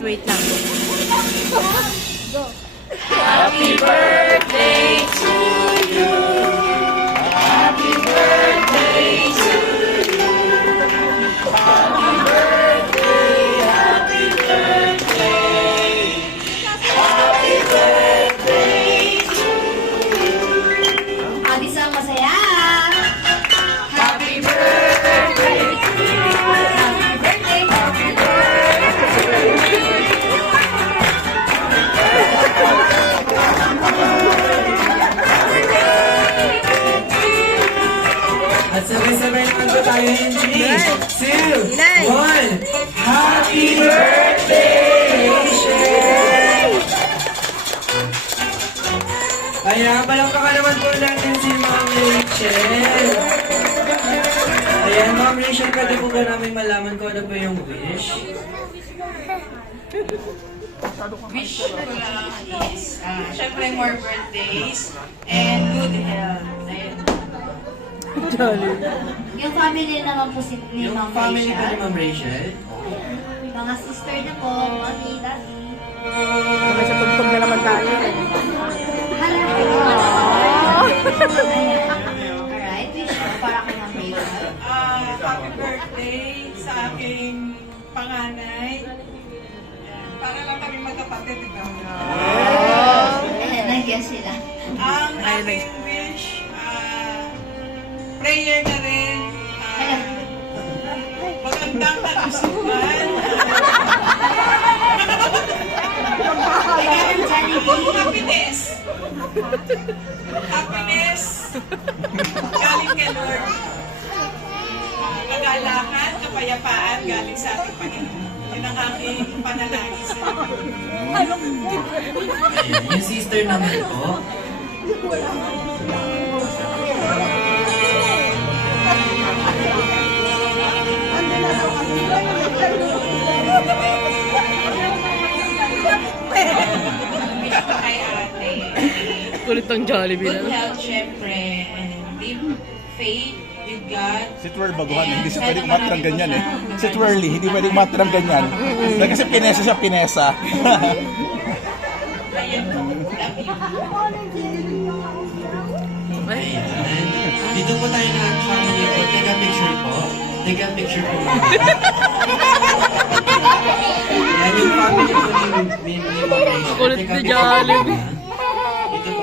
Wait lang. Happy birthday to you. Happy birthday to you. Happy birthday, happy birthday. Happy birthday to you. Alis ang masaya. Happy birthday to you. Happy birthday, happy birthday. At sabay-sabay naman po tayo in 3, 2, 1. Happy birthday, Rachel! Ayan, palakpakan naman po natin si Ma'am Rachel. Ayan, Ma'am Rachel, pwede po ba namin malaman kung ano po yung wish? Wish ko lang is, syempre more birthdays and good health. Ayun. Yung family naman po si Yung Ma'am family po ni Rachel. Ma'am Rachel? Mga sister na po, mami, daddy. May sa tugtog na naman tayo. Alright, wish ko para kay Ma'am Rachel. Happy birthday sa aking panganay. Yan, para lang kami magkapatid, ikaw. Nagyan sila. Ang aking wish, prayer na rin, magandang kalusugan. Happiness. Happiness. Galing kay Lord. Kagalakan, kapayapaan galing sa ating Panginoon. Yun ang aking panalangin sa Ayan, yung sister naman po. wish ko kay ate. Kulit ang Jollibee Good na. health, syempre, and deep faith with God. Si Twirl baguhan, hindi siya pwedeng umatrang ganyan eh. Si Twirly, hindi pwedeng umatrang ganyan. Dahil kasi pinesa siya, pinesa. Ayan po, love you. Ayan. Dito po tayo lahat family po. Take a picture po. Take a picture po. Ayan yung family po ni Ma'am Rachel. Kulit Take a ni picture po. Jollibee. Dito po